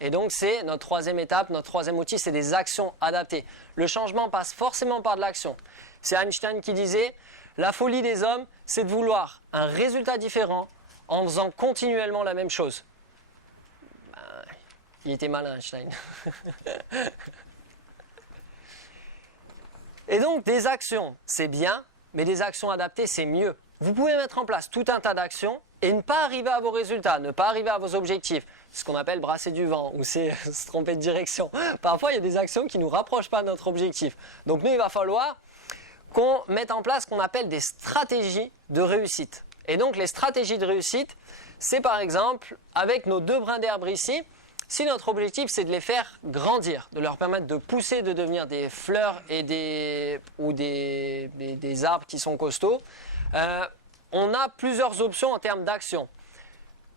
Et donc c'est notre troisième étape, notre troisième outil, c'est des actions adaptées. Le changement passe forcément par de l'action. C'est Einstein qui disait « La folie des hommes, c'est de vouloir un résultat différent en faisant continuellement la même chose. » Il était malin, Einstein. Et donc des actions, c'est bien, mais des actions adaptées, c'est mieux. Vous pouvez mettre en place tout un tas d'actions et ne pas arriver à vos résultats, ne pas arriver à vos objectifs. C'est ce qu'on appelle brasser du vent ou c'est se tromper de direction. Parfois, il y a des actions qui ne nous rapprochent pas de notre objectif. Donc nous, il va falloir qu'on mette en place ce qu'on appelle des stratégies de réussite. Et donc les stratégies de réussite, c'est par exemple, avec nos 2 brins d'herbe ici, si notre objectif c'est de les faire grandir, de leur permettre de pousser, de devenir des fleurs et des arbres qui sont costauds, on a plusieurs options en termes d'action.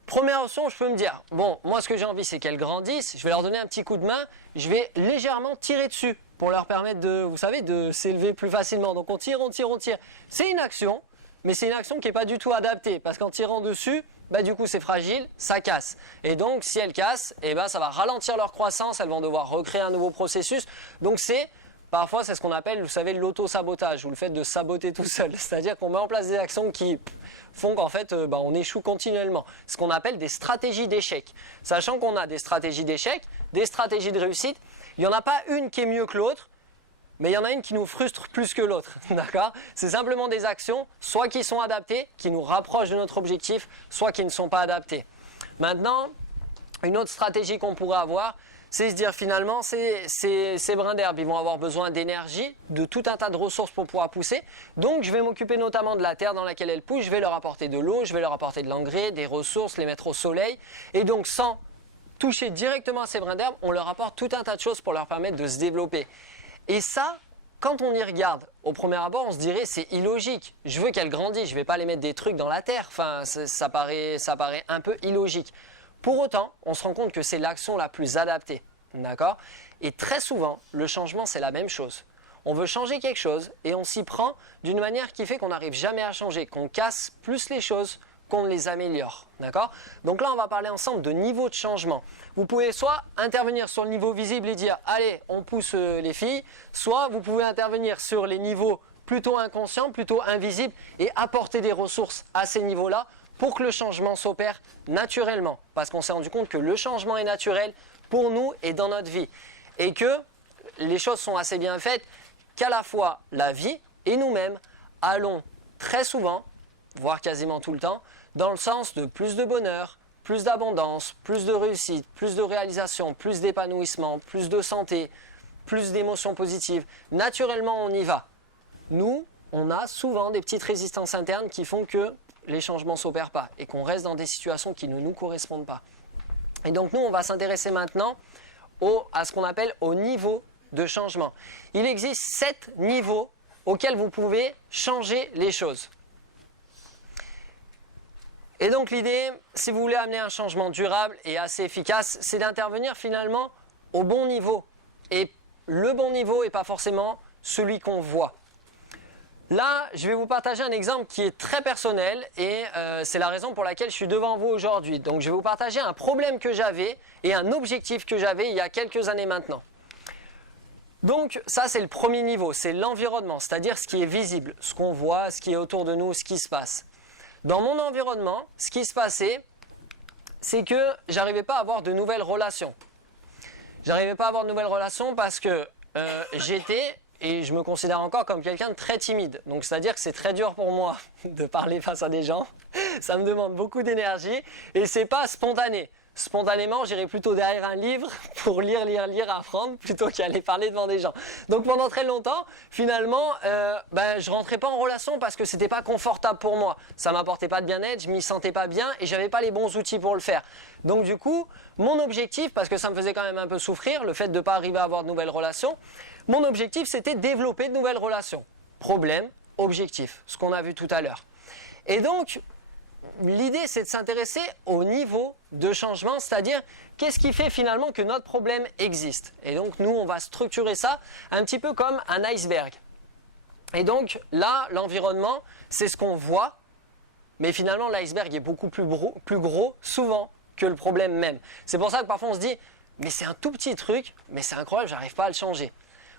Première option, je peux me dire, bon, moi ce que j'ai envie c'est qu'elles grandissent, je vais leur donner un petit coup de main, je vais légèrement tirer dessus pour leur permettre de, vous savez, de s'élever plus facilement. Donc on tire, on tire, on tire. C'est une action, mais c'est une action qui n'est pas du tout adaptée, parce qu'en tirant dessus, du coup c'est fragile, ça casse. Et donc si elles cassent, ça va ralentir leur croissance, elles vont devoir recréer un nouveau processus. Donc parfois c'est ce qu'on appelle, vous savez, l'auto-sabotage, ou le fait de saboter tout seul. C'est-à-dire qu'on met en place des actions qui font qu'en fait on échoue continuellement. Ce qu'on appelle des stratégies d'échec. Sachant qu'on a des stratégies d'échec, des stratégies de réussite, il n'y en a pas une qui est mieux que l'autre, mais il y en a une qui nous frustre plus que l'autre, d'accord? C'est simplement des actions, soit qui sont adaptées, qui nous rapprochent de notre objectif, soit qui ne sont pas adaptées. Maintenant, une autre stratégie qu'on pourrait avoir, c'est se dire finalement, ces brins d'herbe, ils vont avoir besoin d'énergie, de tout un tas de ressources pour pouvoir pousser. Donc je vais m'occuper notamment de la terre dans laquelle elles poussent, je vais leur apporter de l'eau, je vais leur apporter de l'engrais, des ressources, les mettre au soleil. Et donc sans toucher directement à ces brins d'herbe, on leur apporte tout un tas de choses pour leur permettre de se développer. Et ça, quand on y regarde, au premier abord, on se dirait c'est illogique. Je veux qu'elles grandissent, je ne vais pas les mettre des trucs dans la terre. Enfin, ça paraît un peu illogique. Pour autant, on se rend compte que c'est l'action la plus adaptée. D'accord ? Et très souvent, le changement, c'est la même chose. On veut changer quelque chose et on s'y prend d'une manière qui fait qu'on n'arrive jamais à changer, qu'on casse plus les choses qu'on les améliore. D'accord ? Donc là, on va parler ensemble de niveau de changement. Vous pouvez soit intervenir sur le niveau visible et dire « Allez, on pousse les filles », soit vous pouvez intervenir sur les niveaux plutôt inconscients, plutôt invisibles et apporter des ressources à ces niveaux-là pour que le changement s'opère naturellement. Parce qu'on s'est rendu compte que le changement est naturel pour nous et dans notre vie. Et que les choses sont assez bien faites qu'à la fois la vie et nous-mêmes allons très souvent, voire quasiment tout le temps, dans le sens de plus de bonheur, plus d'abondance, plus de réussite, plus de réalisation, plus d'épanouissement, plus de santé, plus d'émotions positives. Naturellement, on y va. Nous, on a souvent des petites résistances internes qui font que les changements ne s'opèrent pas et qu'on reste dans des situations qui ne nous correspondent pas. Et donc nous, on va s'intéresser maintenant à ce qu'on appelle au niveau de changement. Il existe 7 niveaux auxquels vous pouvez changer les choses. Et donc l'idée, si vous voulez amener un changement durable et assez efficace, c'est d'intervenir finalement au bon niveau. Et le bon niveau n'est pas forcément celui qu'on voit. Là, je vais vous partager un exemple qui est très personnel et c'est la raison pour laquelle je suis devant vous aujourd'hui. Donc je vais vous partager un problème que j'avais et un objectif que j'avais il y a quelques années maintenant. Donc ça c'est le premier niveau, c'est l'environnement, c'est-à-dire ce qui est visible, ce qu'on voit, ce qui est autour de nous, ce qui se passe. Dans mon environnement, ce qui se passait, c'est que j'arrivais pas à avoir de nouvelles relations. J'arrivais pas à avoir de nouvelles relations parce que j'étais, et je me considère encore comme quelqu'un de très timide. Donc c'est-à-dire que c'est très dur pour moi de parler face à des gens. Ça me demande beaucoup d'énergie et c'est pas spontané. Spontanément, j'irai plutôt derrière un livre pour lire, apprendre, plutôt qu'aller parler devant des gens. Donc pendant très longtemps, finalement, je rentrais pas en relation parce que c'était pas confortable pour moi. Ça m'apportait pas de bien-être, je m'y sentais pas bien et j'avais pas les bons outils pour le faire. Donc du coup, mon objectif, parce que ça me faisait quand même un peu souffrir, le fait de pas arriver à avoir de nouvelles relations, mon objectif c'était développer de nouvelles relations. Problème, objectif, ce qu'on a vu tout à l'heure. Et donc, l'idée, c'est de s'intéresser au niveau de changement, c'est-à-dire qu'est-ce qui fait finalement que notre problème existe. Et donc, nous, on va structurer ça un petit peu comme un iceberg. Et donc, là, l'environnement, c'est ce qu'on voit, mais finalement, l'iceberg est beaucoup plus gros, souvent, que le problème même. C'est pour ça que parfois, on se dit, mais c'est un tout petit truc, mais c'est incroyable, j'arrive pas à le changer.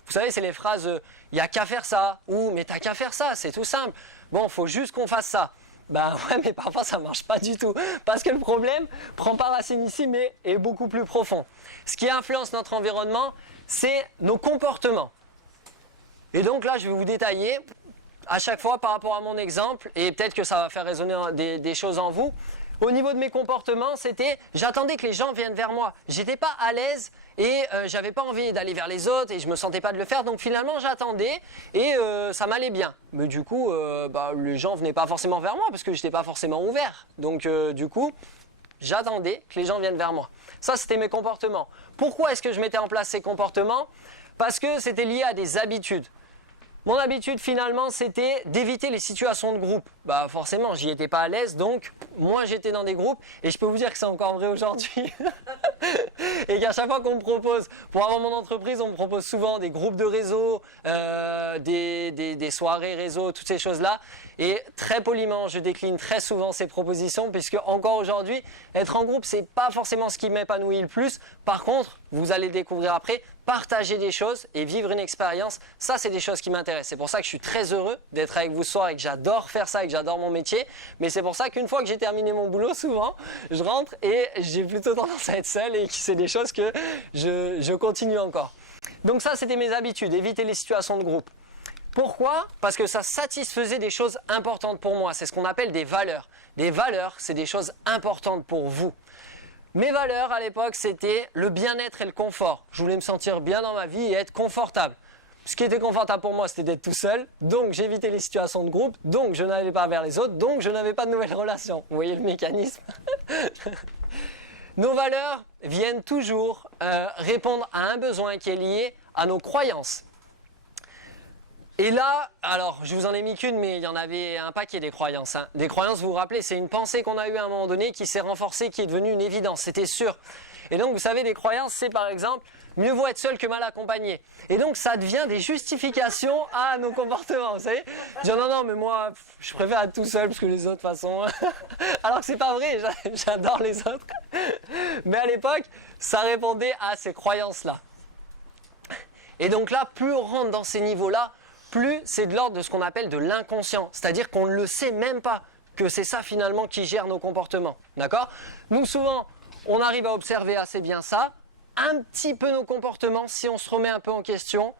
Vous savez, c'est les phrases « il n'y a qu'à faire ça » ou « mais t'as qu'à faire ça, c'est tout simple ». Bon, il faut juste qu'on fasse ça. Ben ouais, mais parfois ça marche pas du tout. Parce que le problème prend pas racine ici, mais est beaucoup plus profond. Ce qui influence notre environnement, c'est nos comportements. Et donc là, je vais vous détailler à chaque fois par rapport à mon exemple, et peut-être que ça va faire résonner des choses en vous. Au niveau de mes comportements, c'était, j'attendais que les gens viennent vers moi. J'étais pas à l'aise et j'avais pas envie d'aller vers les autres et je me sentais pas de le faire. Donc finalement, j'attendais et ça m'allait bien. Mais du coup, les gens venaient pas forcément vers moi parce que j'étais pas forcément ouvert. Donc du coup, j'attendais que les gens viennent vers moi. Ça, c'était mes comportements. Pourquoi est-ce que je mettais en place ces comportements? Parce que c'était lié à des habitudes. Mon habitude finalement c'était d'éviter les situations de groupe. Bah forcément j'y étais pas à l'aise donc moins j'étais dans des groupes et je peux vous dire que c'est encore vrai aujourd'hui. Et qu'à chaque fois qu'on me propose, pour avoir mon entreprise on me propose souvent des groupes de réseau, des soirées réseau, toutes ces choses là. Et très poliment je décline très souvent ces propositions puisque encore aujourd'hui être en groupe c'est pas forcément ce qui m'épanouit le plus. Par contre vous allez découvrir après, partager des choses et vivre une expérience, ça c'est des choses qui m'intéressent. C'est pour ça que je suis très heureux d'être avec vous ce soir et que j'adore faire ça et que j'adore mon métier. Mais c'est pour ça qu'une fois que j'ai terminé mon boulot, souvent, je rentre et j'ai plutôt tendance à être seul et que c'est des choses que je continue encore. Donc ça c'était mes habitudes, éviter les situations de groupe. Pourquoi? Parce que ça satisfaisait des choses importantes pour moi. C'est ce qu'on appelle des valeurs. Des valeurs, c'est des choses importantes pour vous. Mes valeurs à l'époque, c'était le bien-être et le confort. Je voulais me sentir bien dans ma vie et être confortable. Ce qui était confortable pour moi, c'était d'être tout seul. Donc j'évitais les situations de groupe. Donc je n'allais pas vers les autres. Donc je n'avais pas de nouvelles relations. Vous voyez le mécanisme? Nos valeurs viennent toujours répondre à un besoin qui est lié à nos croyances. Et là, alors je vous en ai mis qu'une, mais il y en avait un paquet des croyances. Hein. Des croyances, vous vous rappelez, c'est une pensée qu'on a eue à un moment donné qui s'est renforcée, qui est devenue une évidence, c'était sûr. Et donc vous savez, des croyances, c'est par exemple, mieux vaut être seul que mal accompagné. Et donc ça devient des justifications à nos comportements, vous savez. Dire non, mais moi, je préfère être tout seul parce que les autres, de toute façon... Alors que c'est pas vrai, j'adore les autres. Mais à l'époque, ça répondait à ces croyances-là. Et donc là, plus on rentre dans ces niveaux-là, plus c'est de l'ordre de ce qu'on appelle de l'inconscient. C'est-à-dire qu'on ne le sait même pas que c'est ça finalement qui gère nos comportements. D'accord? Nous, souvent, on arrive à observer assez bien ça, un petit peu nos comportements si on se remet un peu en question,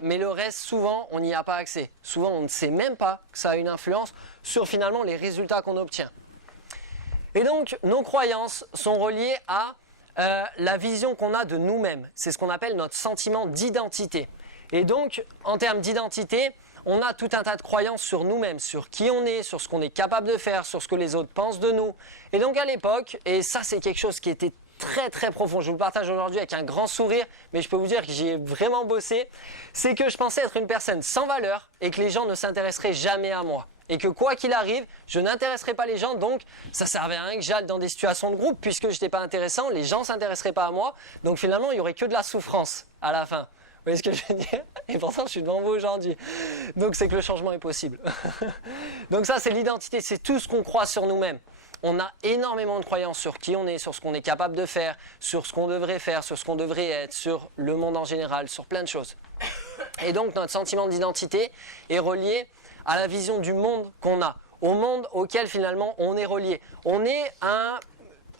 mais le reste, souvent, on n'y a pas accès. Souvent, on ne sait même pas que ça a une influence sur finalement les résultats qu'on obtient. Et donc, nos croyances sont reliées à la vision qu'on a de nous-mêmes. C'est ce qu'on appelle notre sentiment d'identité. Et donc, en termes d'identité, on a tout un tas de croyances sur nous-mêmes, sur qui on est, sur ce qu'on est capable de faire, sur ce que les autres pensent de nous. Et donc à l'époque, et ça c'est quelque chose qui était très très profond, je vous le partage aujourd'hui avec un grand sourire, mais je peux vous dire que j'y ai vraiment bossé, c'est que je pensais être une personne sans valeur et que les gens ne s'intéresseraient jamais à moi. Et que quoi qu'il arrive, je n'intéresserai pas les gens, donc ça servait à rien que j'aille dans des situations de groupe, puisque je n'étais pas intéressant, les gens ne s'intéresseraient pas à moi, donc finalement il n'y aurait que de la souffrance à la fin. Vous voyez ce que je veux dire? Et pourtant, je suis devant vous aujourd'hui. Donc, c'est que le changement est possible. Donc ça, c'est l'identité, c'est tout ce qu'on croit sur nous-mêmes. On a énormément de croyances sur qui on est, sur ce qu'on est capable de faire, sur ce qu'on devrait faire, sur ce qu'on devrait être, sur le monde en général, sur plein de choses. Et donc, notre sentiment d'identité est relié à la vision du monde qu'on a, au monde auquel finalement on est relié. On est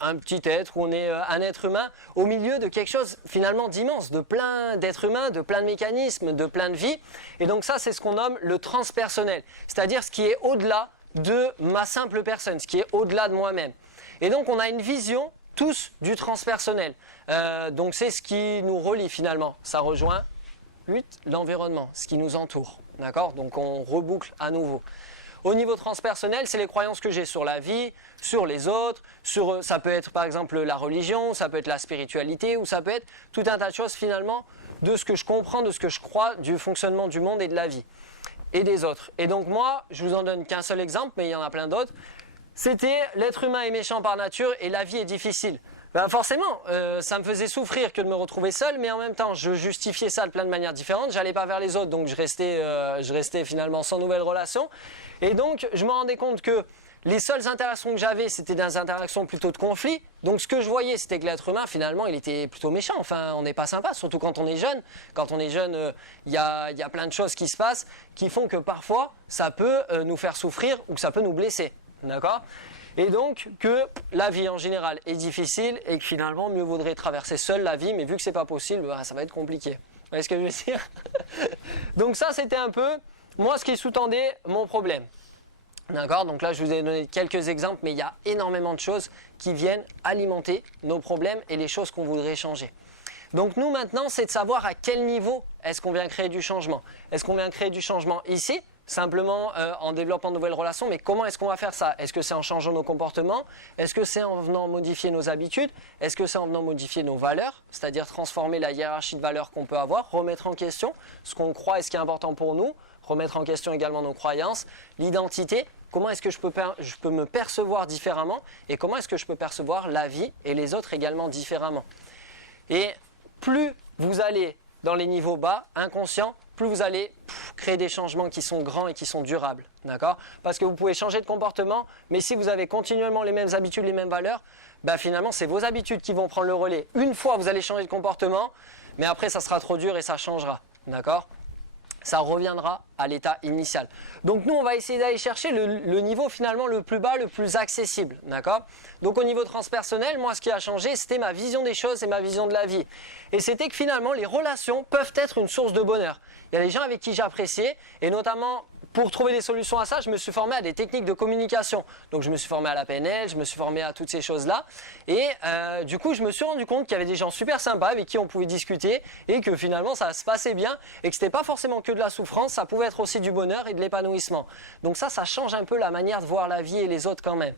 un petit être, ou on est un être humain au milieu de quelque chose finalement d'immense, de plein d'êtres humains, de plein de mécanismes, de plein de vies. Et donc ça, c'est ce qu'on nomme le transpersonnel, c'est-à-dire ce qui est au-delà de ma simple personne, ce qui est au-delà de moi-même. Et donc on a une vision tous du transpersonnel. Donc c'est ce qui nous relie finalement. Ça rejoint l'environnement, ce qui nous entoure. D'accord? Donc on reboucle à nouveau. Au niveau transpersonnel, c'est les croyances que j'ai sur la vie, sur les autres, ça peut être par exemple la religion, ça peut être la spiritualité, ou ça peut être tout un tas de choses finalement de ce que je comprends, de ce que je crois du fonctionnement du monde et de la vie, et des autres. Et donc moi, je vous en donne qu'un seul exemple, mais il y en a plein d'autres, c'était l'être humain est méchant par nature et la vie est difficile. Ben forcément, ça me faisait souffrir que de me retrouver seul, mais en même temps, je justifiais ça de plein de manières différentes. J'allais pas vers les autres, donc je restais finalement sans nouvelles relations. Et donc, je me rendais compte que les seules interactions que j'avais, c'était des interactions plutôt de conflit. Donc ce que je voyais, c'était que l'être humain, finalement, il était plutôt méchant. Enfin, on n'est pas sympa, surtout quand on est jeune. Quand on est jeune, il y a plein de choses qui se passent qui font que parfois, ça peut nous faire souffrir ou que ça peut nous blesser. D'accord ? Et donc, que la vie en général est difficile et que finalement, mieux vaudrait traverser seul la vie, mais vu que c'est pas possible, ça va être compliqué. Vous voyez ce que je veux dire ? Donc ça, c'était un peu, moi, ce qui sous-tendait mon problème. D'accord ? Donc là, je vous ai donné quelques exemples, mais il y a énormément de choses qui viennent alimenter nos problèmes et les choses qu'on voudrait changer. Donc nous, maintenant, c'est de savoir à quel niveau est-ce qu'on vient créer du changement. Est-ce qu'on vient créer du changement ici ? Simplement en développant de nouvelles relations, mais comment est-ce qu'on va faire ça? Est-ce que c'est en changeant nos comportements? Est-ce que c'est en venant modifier nos habitudes? Est-ce que c'est en venant modifier nos valeurs? C'est-à-dire transformer la hiérarchie de valeurs qu'on peut avoir, remettre en question ce qu'on croit et ce qui est important pour nous, remettre en question également nos croyances, l'identité, comment est-ce que je peux me percevoir différemment et comment est-ce que je peux percevoir la vie et les autres également différemment. Et plus vous allez dans les niveaux bas, inconscients, plus vous allez créer des changements qui sont grands et qui sont durables. D'accord ? Parce que vous pouvez changer de comportement, mais si vous avez continuellement les mêmes habitudes, les mêmes valeurs, finalement, c'est vos habitudes qui vont prendre le relais. Une fois, vous allez changer de comportement, mais après, ça sera trop dur et ça changera. D'accord ? Ça reviendra à l'état initial. Donc nous, on va essayer d'aller chercher le niveau finalement le plus bas, le plus accessible. D'accord ? Donc au niveau transpersonnel, moi, ce qui a changé, c'était ma vision des choses et ma vision de la vie. Et c'était que finalement, les relations peuvent être une source de bonheur. Il y a des gens avec qui j'appréciais, et notamment, pour trouver des solutions à ça, je me suis formé à des techniques de communication. Donc je me suis formé à la PNL, je me suis formé à toutes ces choses-là. Et du coup, je me suis rendu compte qu'il y avait des gens super sympas avec qui on pouvait discuter et que finalement, ça se passait bien et que ce n'était pas forcément que de la souffrance, ça pouvait être aussi du bonheur et de l'épanouissement. Donc ça change un peu la manière de voir la vie et les autres quand même.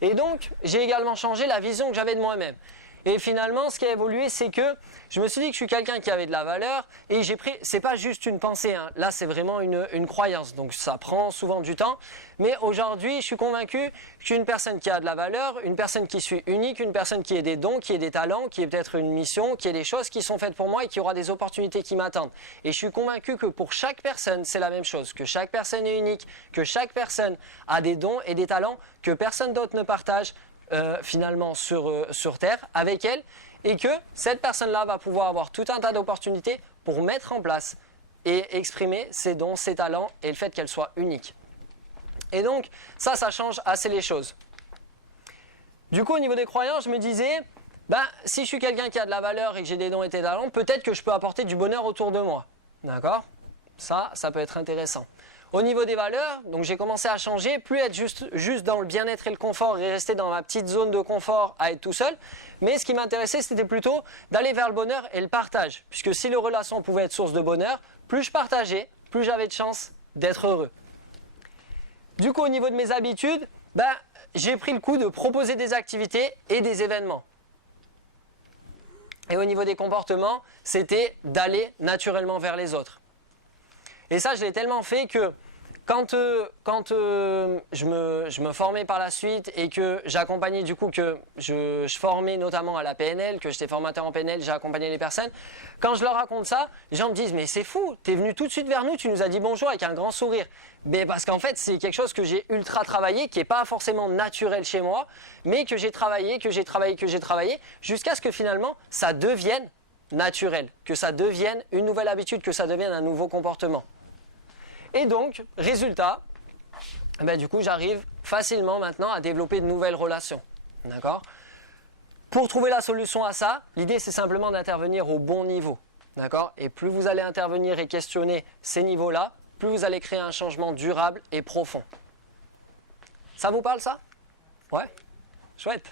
Et donc, j'ai également changé la vision que j'avais de moi-même. Et finalement, ce qui a évolué, c'est que je me suis dit que je suis quelqu'un qui avait de la valeur et j'ai pris, c'est pas juste une pensée, hein. Là c'est vraiment une croyance, donc ça prend souvent du temps. Mais aujourd'hui, je suis convaincu que je suis une personne qui a de la valeur, une personne qui suis unique, une personne qui a des dons, qui a des talents, qui a peut-être une mission, qui a des choses qui sont faites pour moi et qui aura des opportunités qui m'attendent. Et je suis convaincu que pour chaque personne, c'est la même chose, que chaque personne est unique, que chaque personne a des dons et des talents que personne d'autre ne partage. Finalement sur Terre avec elle et que cette personne-là va pouvoir avoir tout un tas d'opportunités pour mettre en place et exprimer ses dons, ses talents et le fait qu'elle soit unique. Et donc ça change assez les choses. Du coup au niveau des croyances, je me disais si je suis quelqu'un qui a de la valeur et que j'ai des dons et des talents, peut-être que je peux apporter du bonheur autour de moi. D'accord ? Ça peut être intéressant. Au niveau des valeurs, donc j'ai commencé à changer, plus être juste dans le bien-être et le confort et rester dans ma petite zone de confort à être tout seul. Mais ce qui m'intéressait, c'était plutôt d'aller vers le bonheur et le partage. Puisque si les relations pouvaient être source de bonheur, plus je partageais, plus j'avais de chance d'être heureux. Du coup, au niveau de mes habitudes, j'ai pris le coup de proposer des activités et des événements. Et au niveau des comportements, c'était d'aller naturellement vers les autres. Et ça, je l'ai tellement fait que quand je me formais par la suite et que j'accompagnais du coup, que je formais notamment à la PNL, que j'étais formateur en PNL, j'ai accompagné les personnes, quand je leur raconte ça, les gens me disent « mais c'est fou, t'es venu tout de suite vers nous, tu nous as dit bonjour avec un grand sourire ». Mais parce qu'en fait, c'est quelque chose que j'ai ultra travaillé, qui n'est pas forcément naturel chez moi, mais que j'ai travaillé, jusqu'à ce que finalement, ça devienne naturel, que ça devienne une nouvelle habitude, que ça devienne un nouveau comportement. Et donc, résultat, du coup, j'arrive facilement maintenant à développer de nouvelles relations. D'accord ? Pour trouver la solution à ça, l'idée c'est simplement d'intervenir au bon niveau. D'accord ? Et plus vous allez intervenir et questionner ces niveaux-là, plus vous allez créer un changement durable et profond. Ça vous parle ça ? Ouais ? Chouette.